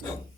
Thank you.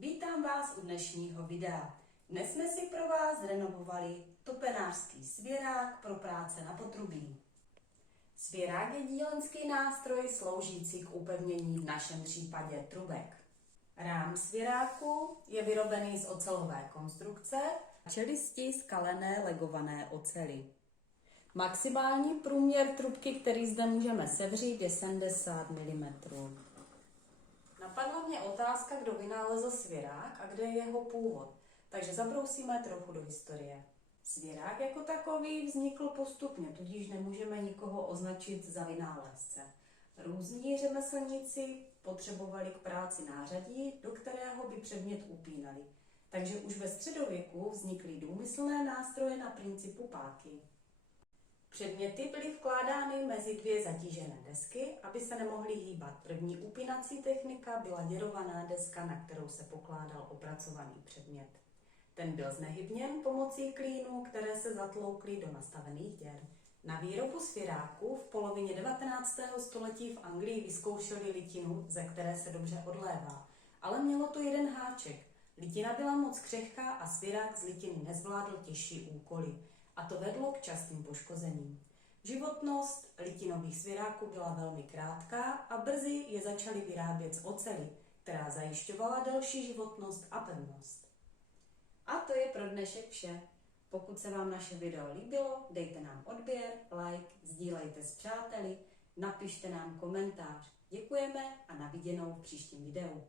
Vítám vás u dnešního videa. Dnes jsme si pro vás zrenovovali topenářský svěrák pro práce na potrubí. Svěrák je dílenský nástroj sloužící k upevnění v našem případě trubek. Rám svěráku je vyrobený z ocelové konstrukce a čelisti z kalené legované oceli. Maximální průměr trubky, který zde můžeme sevřít, je 70 mm. Napadla mě otázka, kdo vynálezl svěrák a kde je jeho původ, takže zabrousíme trochu do historie. Svěrák jako takový vznikl postupně, tudíž nemůžeme nikoho označit za vynálezce. Různí řemeslníci potřebovali k práci nářadí, do kterého by předmět upínali. Takže už ve středověku vznikly důmyslné nástroje na principu páky. Předměty byly vkládány mezi dvě zatížené desky, aby se nemohly hýbat. První upínací technika byla děrovaná deska, na kterou se pokládal opracovaný předmět. Ten byl znehybněn pomocí klínů, které se zatloukly do nastavených děr. Na výrobu svěráku v polovině 19. století v Anglii vyzkoušeli litinu, ze které se dobře odlévá. Ale mělo to jeden háček. Litina byla moc křehká a svěrák z litiny nezvládl těžší úkoly. A to vedlo k častým poškozením. Životnost litinových svěráků byla velmi krátká a brzy je začali vyrábět z oceli, která zajišťovala delší životnost a pevnost. A to je pro dnešek vše. Pokud se vám naše video líbilo, dejte nám odběr, like, sdílejte s přáteli, napište nám komentář. Děkujeme a na viděnou v příštím videu.